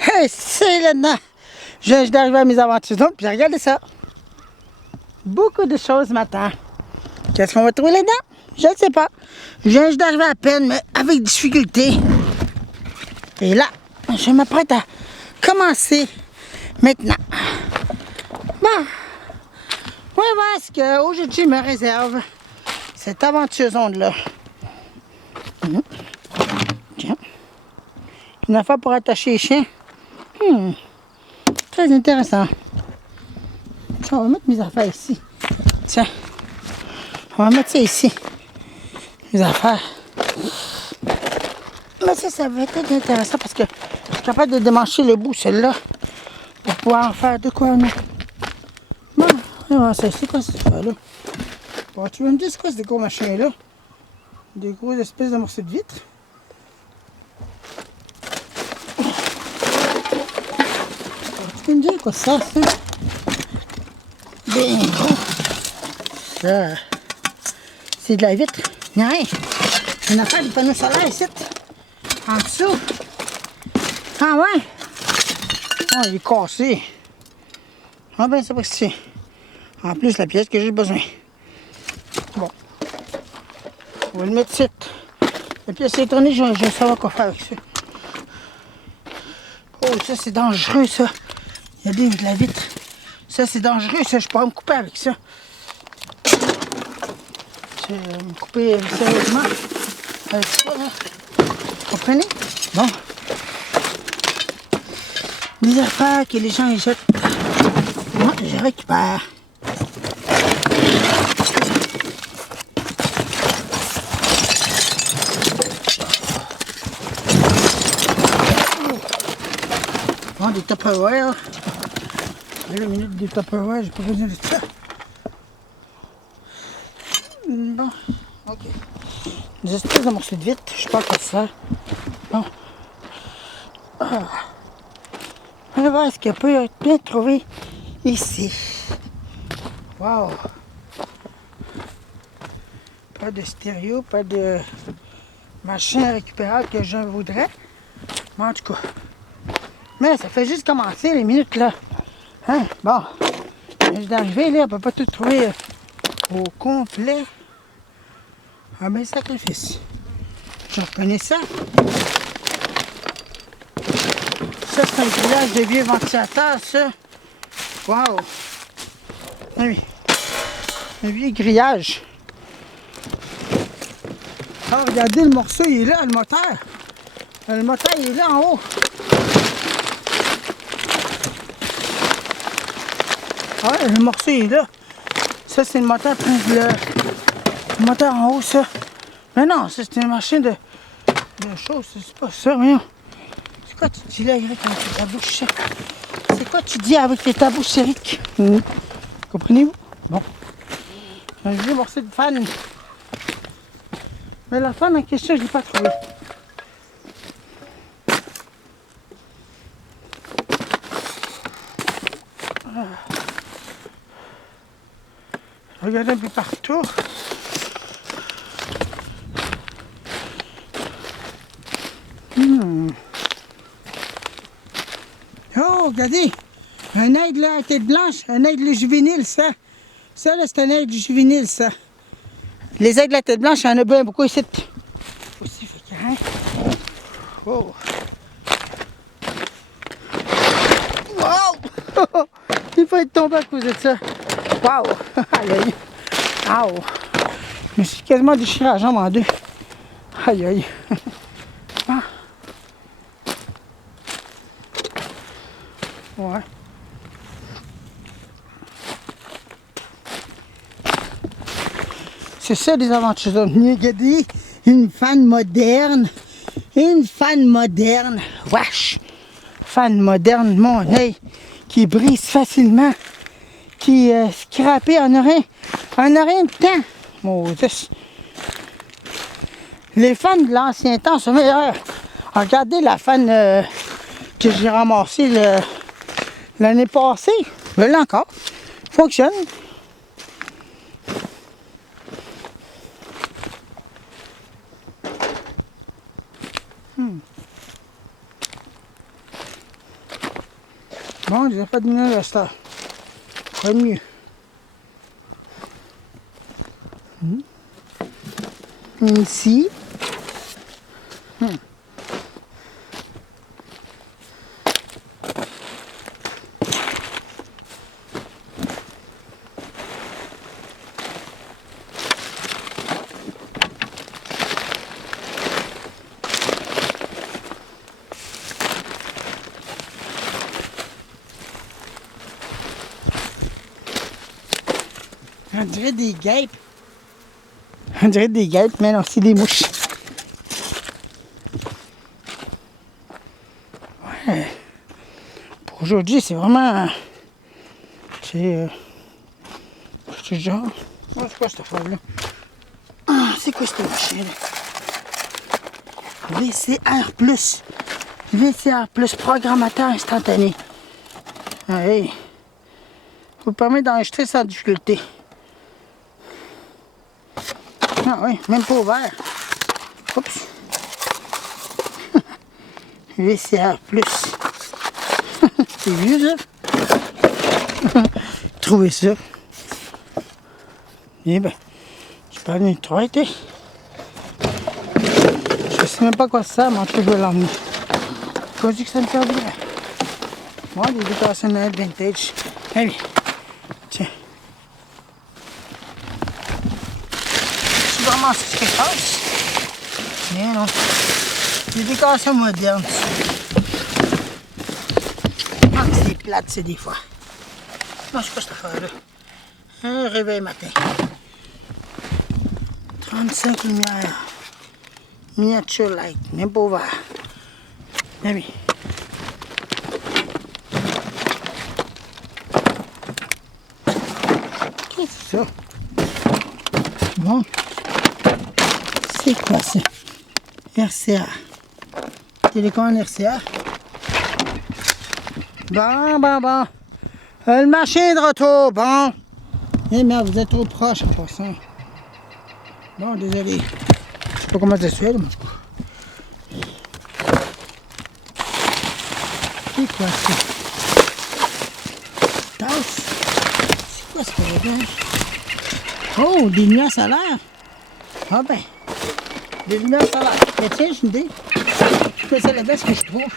Hey, c'est là-dedans. Je viens d'arriver à mes aventures, donc, puis regardez ça. Beaucoup de choses m'attendent. Qu'est-ce qu'on va trouver là-dedans? Je ne sais pas. Je viens d'arriver à peine, mais avec difficulté. Et là, je m'apprête à commencer maintenant. Bon, on va voir ce qu'aujourd'hui me réserve cette aventure zone-là. Tiens. Une affaire pour attacher les chiens. Très intéressant. On va mettre mes affaires ici. Tiens. On va mettre ça ici. Mes affaires. Mais ça va être intéressant parce que je suis capable de démancher le bout, celle-là, pour pouvoir en faire de quoi, non? Bon, on va voir ça. C'est quoi cette affaire-là? Bon, tu veux me dire c'est quoi ces gros machins-là? Des gros espèces de morceaux de vitre. Tu peux me dire quoi ça? Bien gros. Ça, c'est de la vitre. Non, une affaire de panneau solaire ici. En dessous. Ah ouais? Oh, il est cassé. Ah ben, c'est pas que c'est. En plus, la pièce que j'ai besoin. Bon. On va le mettre ici. La pièce est tournée, je vais savoir quoi faire avec ça. Oh, ça c'est dangereux, ça. Il y a de la vitre. Ça c'est dangereux, ça. Je pourrais me couper avec ça. Je vais me couper sérieusement avec ça, là. Vous comprenez? Bon. Des affaires que les gens les jettent. Moi, je récupère. Bon, des Tupperware. Une minute des Tupperware, j'ai pas besoin de ça. Bon, ok. Des espèces de morceaux de vitre, je sais pas quoi ça. Bon. Ah. On va voir ce qu'il peut être bien trouvé ici. Wow. Pas de stéréo, pas de machin récupérable que je voudrais. Mais en tout cas. Mais ça fait juste commencer les minutes là. Hein? Bon. Je viens d'arriver là, on peut pas tout trouver au complet. Ah ben sacrifice. Je reconnais ça. Ça c'est un grillage de vieux ventilateurs, ça. Wow! Ah oui. Un vieux grillage. Ah, regardez, le morceau, il est là, le moteur. Le moteur, il est là en haut. Ah ouais, le morceau, il est là. Ça, c'est le moteur, le moteur en haut, ça. Mais non, ça, c'est une machine de choses, c'est pas ça, rien. C'est quoi tu dis là, Eric, avec ta bouche? C'est quoi tu dis avec ta bouche, Eric? Comprenez-vous? Bon. Un vieux morceau de fan. Mais la fan en question, je ne l'ai pas trouvée. Regardez un peu partout. Oh, regardez! Un aigle là, à tête blanche, un aigle juvénile, ça. Ça, là, c'est un aigle juvénile, ça. Les aigles à tête blanche, il y en a bien beaucoup ici. Aussi, fait que, hein? Oh! Wow! Il faut être tombé à cause de ça. Wow! Aïe, aïe! Aouh! Je me suis quasiment déchiré la jambe en deux. Aïe, aïe! Ah. Ouais. C'est ça des aventures d'omnier. Regardez, une fan moderne. Une fan moderne. Wesh! Fan moderne, mon œil, qui brise facilement. Qui scrapé en a rien de temps. Maudit. Les fans de l'ancien temps sont meilleurs. Regardez la fan que j'ai ramassée l'année passée. Elle encore. Fonctionne. Bon, j'ai pas donné la star. Pas de mieux. Ici. On dirait des guêpes. On dirait des guêpes, mais non, c'est des mouches. Ouais. Pour aujourd'hui, c'est vraiment... C'est genre... Oh, c'est quoi cette affaire-là? Ah, c'est quoi cette machine-là? VCR+. VCR+, programmateur instantané. Oui. Vous permet d'enregistrer sans difficulté. Ah oui, même pas ouvert. Oups. VCR+. C'est vieux ça. Trouvez ça. Eh ben, je peux aller traiter. Je sais même pas quoi ça sert, mais en tout cas, je vais l'emmener. Pas dit que ça me servirait. Moi, des décorations de Noël vintage. Allez, tiens. C'est vraiment ce qui se passe. Mais non. Des décorations modernes. Ah, c'est plate, c'est des fois. Non, c'est pas cette affaire-là. Un réveil matin. 35 lumières. Miniature light. Même pas ouvert. Ah oui. Qu'est-ce que c'est ça? Bon. C'est quoi ça? RCA. Télécommande RCA. Bon. Le marché est de retour. Bon. Eh merde, vous êtes trop proche en passant. Bon, désolé. Je sais pas comment ça se fait, mais... C'est quoi ça? Tasse? C'est quoi ce là? Oh, des lumières solaires. Ah ben. Des lumières solaires. Mais tiens, j'ai une idée. Je peux essayer la baisse que je trouve.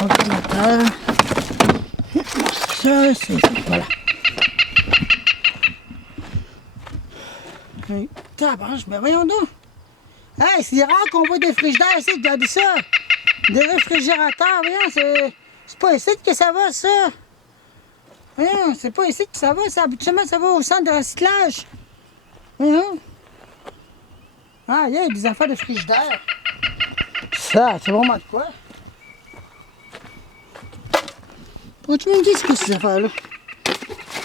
Ordinateur. Ça, c'est ça. Voilà. Tabarche, ben voyons donc. Hey, c'est rare qu'on voit des frigidaires ici, regardez ça. Des réfrigérateurs, voyons, c'est pas ici que ça va, ça. Voyons, c'est pas ici que ça va, ça. Habituellement, ça va au centre de recyclage. Voyons. Ah, il y a des affaires de frigidaire. Ça, c'est vraiment de quoi? Pourquoi tu me dis ce que c'est ces affaires-là?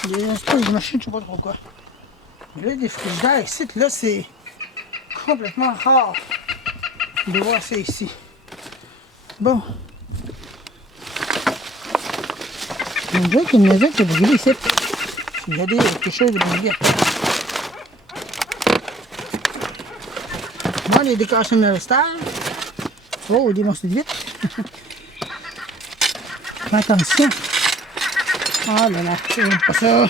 C'est pas des machines, je sais pas trop quoi. Mais là, des frigidaires ici, là, c'est complètement rare de voir ça ici. Bon. On dirait qu'il y a une maison qui est brûlée ici. Regardez, il y a quelque chose de brûlé. Moi, les décorations de l'Esther. Oh, des morceaux de vitre. Fais attention. Oh là là, c'est pas ça.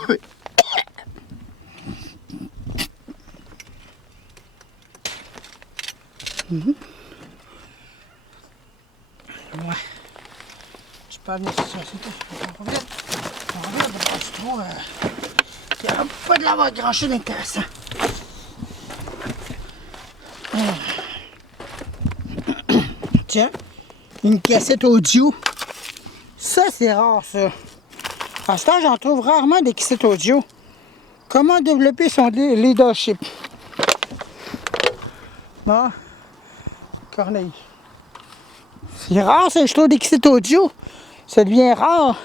Ouais. Tu peux amener ça sur on revient de passer trop. Il n'y a pas de l'avoir grand chose d'intéressant. Tiens, une cassette audio. Ça, c'est rare, ça. À ce temps, j'en trouve rarement des cassettes audio. Comment développer son leadership? Bon. Corneille. C'est rare, ça, je trouve des cassettes audio. Ça devient rare.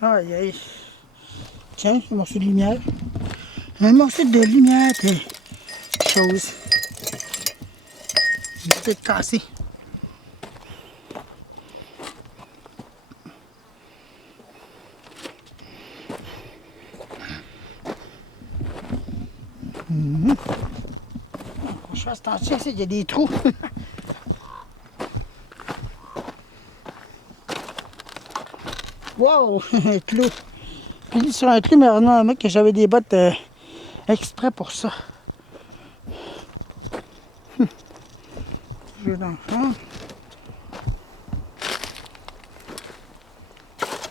Aïe, aïe. Tiens, un morceau de lumière. Un morceau de lumière, t'es chose. Il est peut-être cassé. Faut que je fasse attention, il y a des trous. Wow, un clou. Puis sur un clou, mais non, mec, que j'avais des bottes exprès pour ça. Jeu d'enfant.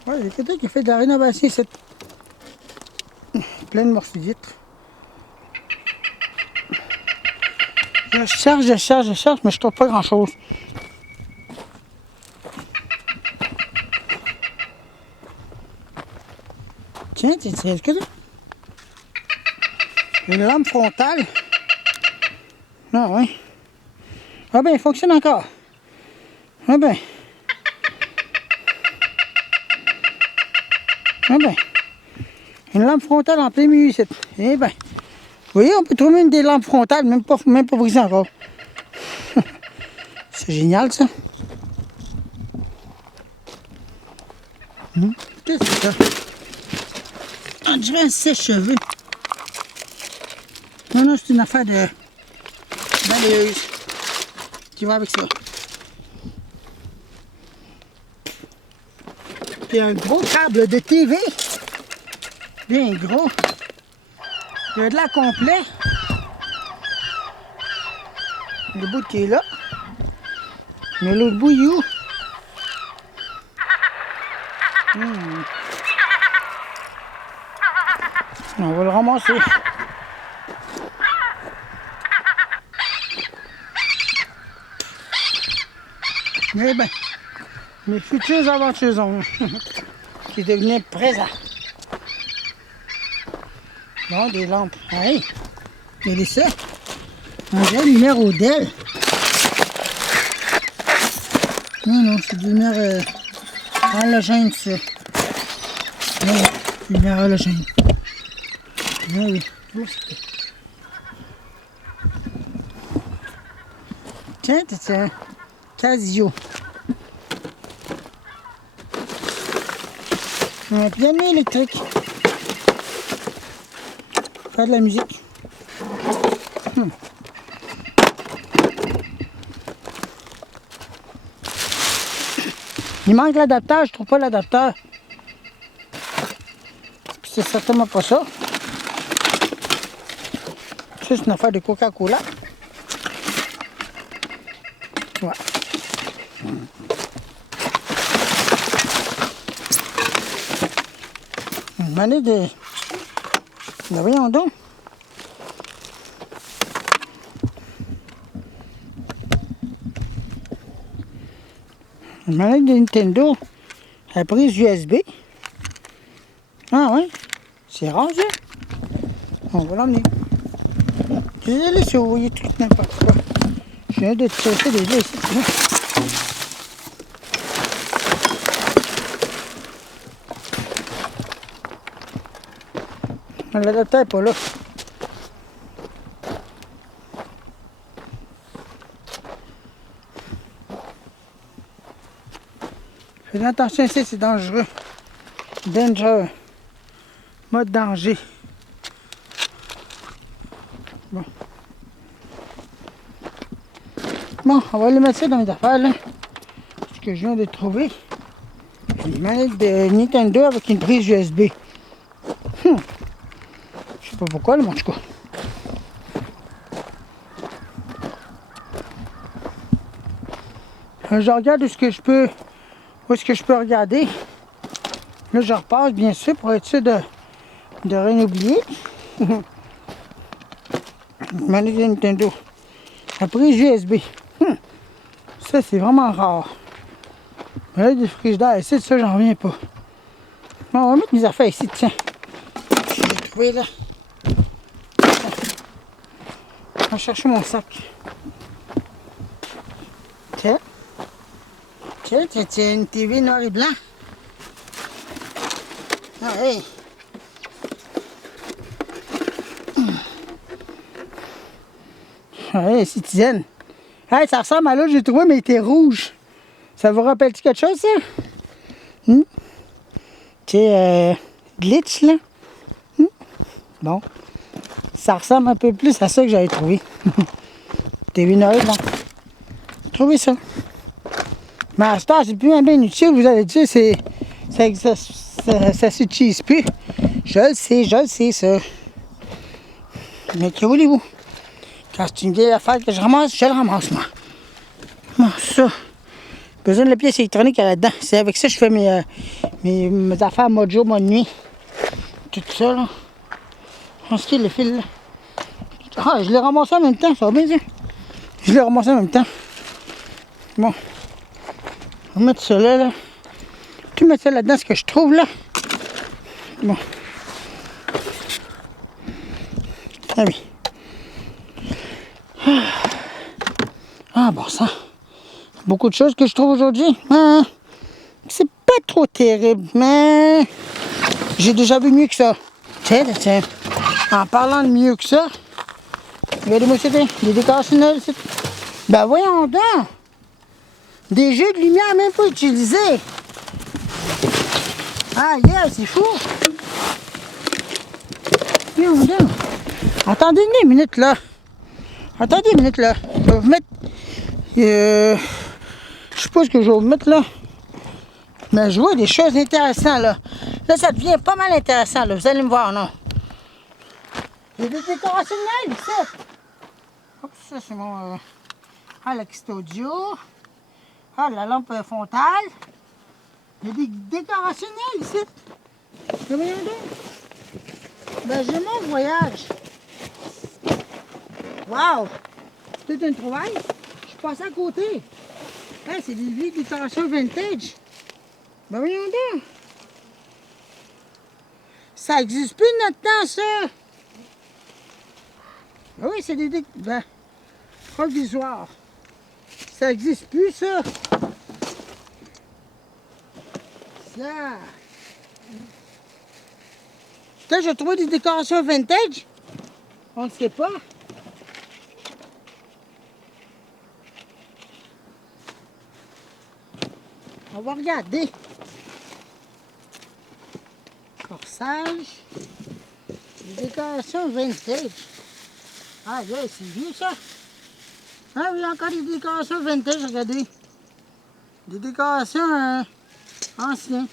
Ouais, il y a quelqu'un qui fait de la rénovation ici. Plein de morceaux de vitres. Je cherche, mais je trouve pas grand chose. Tiens, c'est que là. Une lampe frontale. Ah oui. Ah ben, il fonctionne encore. Ah ben. Ah ben. Une lampe frontale en plein milieu ici. Eh ben. Vous voyez, on peut trouver une des lampes frontales, même pas brisées encore. C'est génial, ça. Qu'est-ce que c'est ça? On dirait un sèche-cheveux. Non, non, c'est une affaire de balayeuse qui va avec ça. Puis un gros câble de TV. Bien gros. Il y a de la complet. Le bout qui est là. Mais l'autre bout, il est où? On va le ramasser. Mais ben, mes futures aventures qui devenaient présents. Bon, des lampes. Hey, regardez ça. Un vrai numéro d'elle. Non, non, c'est du lumière halogène, ça. Non, lumière halogène. Oui, tiens, c'est un Casio. Un piano électrique. Faire de la musique. Il manque l'adapteur, je trouve pas l'adapteur. C'est certainement pas ça. Ça, c'est une affaire de Coca-Cola. Ouais. Une manette de... voyons donc. Une manette de Nintendo. La prise USB. Ah ouais. C'est rare, ça. On va l'emmener. Désolé si vous voyez tout n'importe quoi. Je viens de chercher déjà ici. L'adapteur n'est pas là. Faites attention ici, c'est dangereux. Danger. Mode danger. Bon. Bon, on va aller mettre ça dans mes affaires là. Ce que je viens de trouver. Une manette de Nintendo avec une prise USB. Je sais pas pourquoi, mais en tout cas. Je regarde où est-ce que je peux regarder. Là, je repasse bien sûr pour être sûr de rien oublier. Manette de Nintendo. La prise USB. Ça, c'est vraiment rare. Mais là, des frigidaires ici, ça, j'en reviens pas. Bon, on va mettre mes affaires ici, tiens. Je vais trouver là. Je vais chercher mon sac. Tiens. Tiens, une TV noir et blanc. Ah, hey. Ah, hey, Citizen. Hey, ça ressemble à l'autre, j'ai trouvé, mais il était rouge. Ça vous rappelle-tu quelque chose, ça? C'est glitch, là. Bon. Ça ressemble un peu plus à ça que j'avais trouvé. T'es vu Noël, là? J'ai trouvé ça. Mais à ce temps, c'est plus un bien utile, vous allez dire, ça s'utilise plus. Je le sais, ça. Mais que voulez-vous? Quand c'est une vieille affaire que je ramasse, je le ramasse, moi. Bon, ça. Besoin de la pièce électronique là-dedans. C'est avec ça que je fais mes affaires mode jour, mode nuit. Tout ça, là. Ensuite, le fil, là. Ah, je l'ai ramassé en même temps, ça va bien dire. Je l'ai ramassé en même temps. Bon. On va mettre ça là, là. Tout mettre ça là-dedans, ce que je trouve, là. Bon. Ah oui. Ah, bon sang. Beaucoup de choses que je trouve aujourd'hui. Hein? C'est pas trop terrible, mais j'ai déjà vu mieux que ça. Tiens. En parlant de mieux que ça, regardez-moi ça, des décorations de Noël, c'est... Ben voyons donc! Des jeux de lumière même pas utilisés. Ah, yeah, c'est fou! Voyons donc. Attendez une minute, là. Attendez une minute, là. Je vais vous mettre... je sais pas ce que je vais vous mettre, là. Mais je vois des choses intéressantes, là. Là, ça devient pas mal intéressant, là. Vous allez me voir, non? Il y a des décorations de Noël, ici. Hop, ça, c'est mon... Ah, le Custodio. Ah, la lampe frontale. Il y a des décorations de Noël, ici. Mais voyons donc. Ben, j'ai mon voyage. Wow! C'est toute une trouvaille. Je suis passé à côté. Hey, c'est des vieilles décorations vintage. Ben voyons donc. Ça n'existe plus de notre temps, ça. Ben oui, c'est des ben, provisoires. Ça n'existe plus, ça. Ça. Peut-être que j'ai trouvé des décorations vintage. On ne sait pas. On va regarder. Corsage. Des décorations vintage. Ah, yeah, c'est vieux, ça. Ah oui, encore des décorations vintage, regardez. Des décorations anciennes.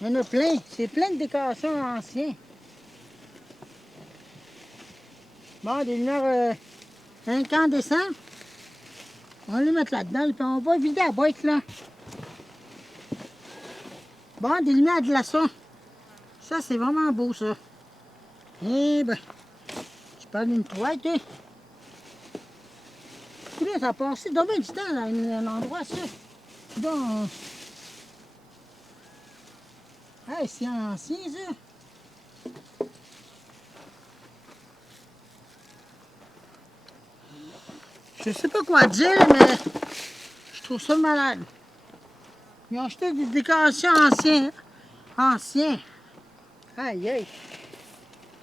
Il y en a plein. C'est plein de décorations anciennes. Bon, des lumières incandescentes. On va les mettre là-dedans, puis on va vider la boîte, là. Bon, des lumières à glaçons. Ça, c'est vraiment beau, ça. Eh ben, tu parles d'une toile, tu sais. Là, ça a passé dommage du temps, là, un endroit, ça. Donc, hey, c'est ancien, ça. Je sais pas quoi dire, mais je trouve ça malade. Ils ont acheté des décorations anciennes. Anciens. Aïe, aïe.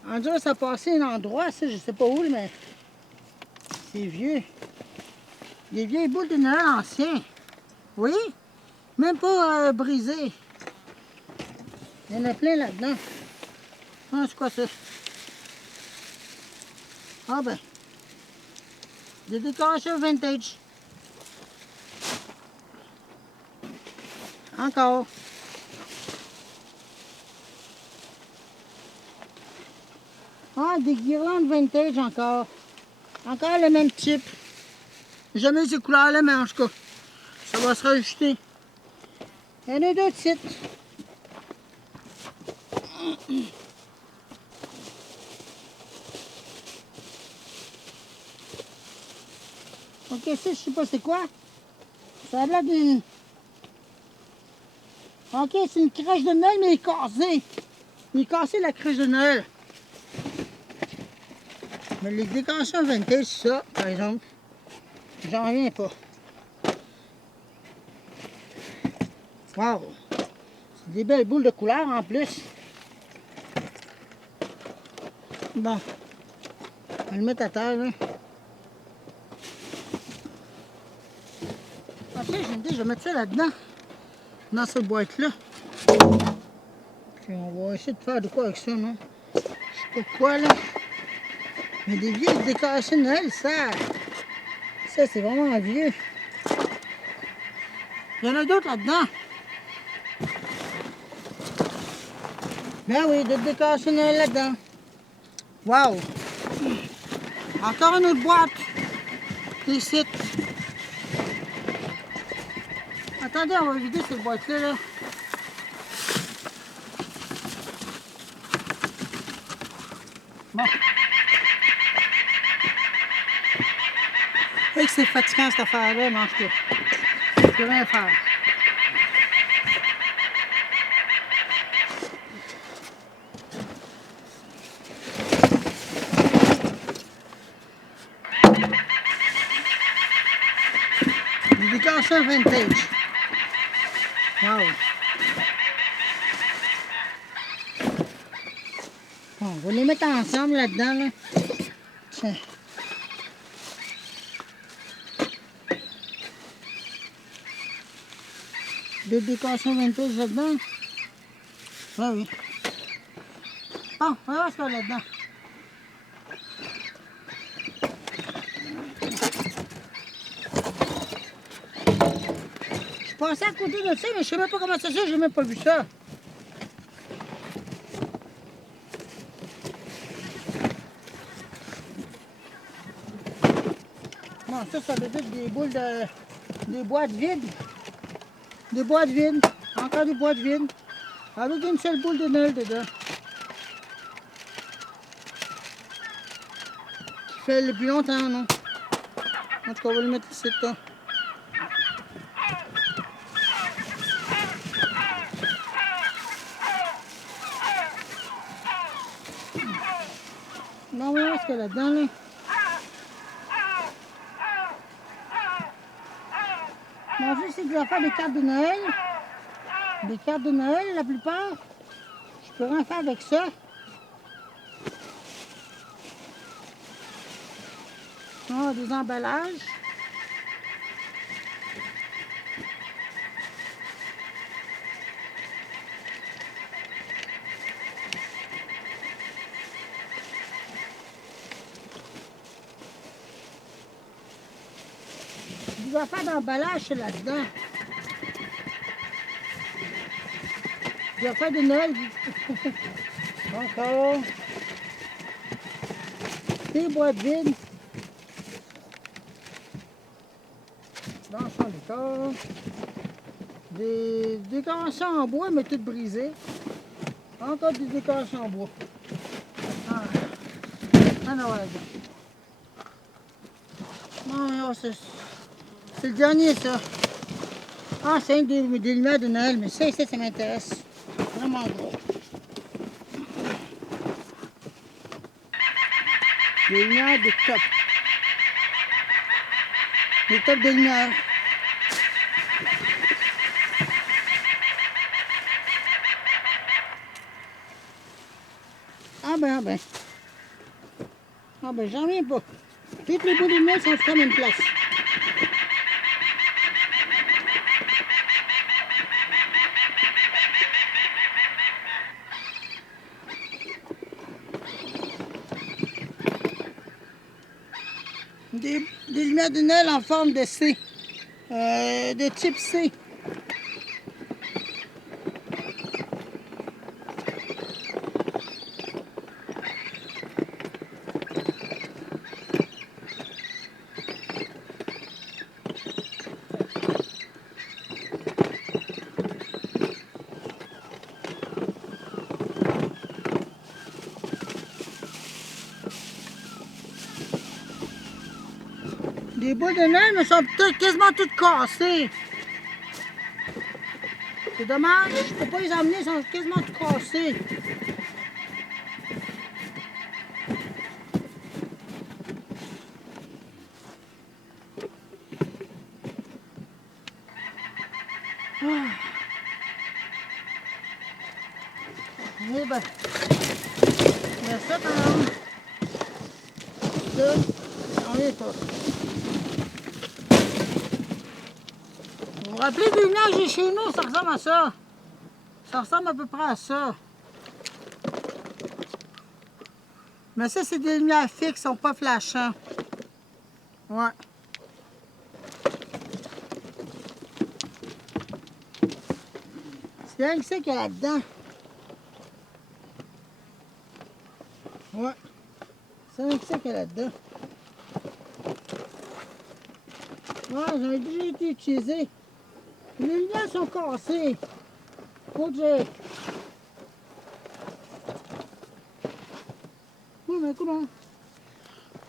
On dirait que ça a passé un endroit, ça, je sais pas où, mais c'est vieux. Des vieilles boules de Noël anciens. Vous voyez? Même pas brisées. Il y en a plein là-dedans. Ah, c'est quoi ça? Ah ben. Des décorations vintage. Encore. Ah, des guirlandes vintage encore. Encore le même type. Jamais ces couleurs-là, mais en tout cas, ça va se rajouter. Il y en a d'autres sites. Ok, ça, je sais pas c'est quoi. Ça a l'air d'une... Ok, c'est une crèche de Noël, mais elle est cassée. Il est cassé la crèche de Noël. Mais les décorations vintage, ça, par exemple, j'en reviens pas. Wow! Des belles boules de couleur en plus. Bon. On va le mettre à terre, là. Après, j'ai une idée, je vais mettre ça là-dedans. Dans cette boîte-là. Puis on va essayer de faire de quoi avec ça, non? Je sais pas quoi, là. Mais des vieilles décorations de Noël, ça. Ça, c'est vraiment vieux. Il y en a d'autres là-dedans. Ben oui, d'autres décorations de Noël là-dedans. Wow! Encore une autre boîte. Ici. Attendez, on va vider cette boîte-là, là. Bon. Et que c'est fatigant cette affaire-là, mais en tout cas, je peux rien faire. Des décorations vintage. Wow! Bon, on va les mettre ensemble là-dedans, là. Tiens. Des décorations vintage là-dedans. Ah oui. Bon, on va voir ce qu'il y a là-dedans. Je passais à côté de ça, mais je sais même pas comment ça se fait, j'ai même pas vu ça. Bon, ça doit être des boules de... des boîtes vides. Des boîtes vides. Encore des boîtes vides. Avec une seule boule de Noël dedans. Qui fait le plus longtemps, non? En tout cas, on va le mettre ici, là. Non, on va voir ce qu'il y a là-dedans, là. Mon fils, c'est qu'il va faire des cartes de Noël. Des cartes de Noël, la plupart. Je peux rien faire avec ça. Ah, des emballages. Des affaires d'emballage, c'est là-dedans. Des affaires de Noël. Encore. Des boîtes vides. Dans son décor. Des décorations en bois, mais toutes brisées. Encore des décorations en bois. Ah, non, ouais. Non, c'est le dernier, ça. Ah, c'est une des lumières de Noël, mais ça m'intéresse. Vraiment gros. Des lumières de top. Des tops de lumière. Ah ben, ah ben. Ah ben, j'en reviens pas. Toutes les bouts de lumière sont comme une place. Des lumières de Noël en forme de C. De type C. Les boules de Noël me sont quasiment toutes cassées. C'est dommage, je peux pas les emmener, elles sont quasiment toutes cassées. Ah. Eh ben, mais ça, quand même, ça, on est pas. Vous vous rappelez du nuage chez nous, ça ressemble à ça. Ça ressemble à peu près à ça. Mais ça, c'est des lumières fixes, ils sont pas flashants. Ouais. C'est rien que ça qu'il y a là-dedans. Ouais. C'est rien que ça qu'il y a là-dedans. Ouais, j'en ai déjà été utilisé. Les lumières sont cassées. Faut dire. Oui, mais comment?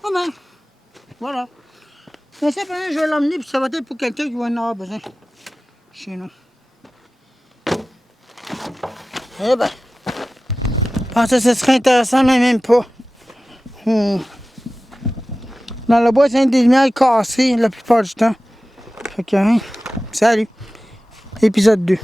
Ah ben, voilà. Mais ça, je vais l'emmener, puis ça va être pour quelqu'un qui va en avoir besoin. Chez nous. Eh ben, je pensais que ce serait intéressant, mais même pas. Dans le bois, c'est des lumières cassées la plupart du temps. Fait que, hein, salut. Épisode 2.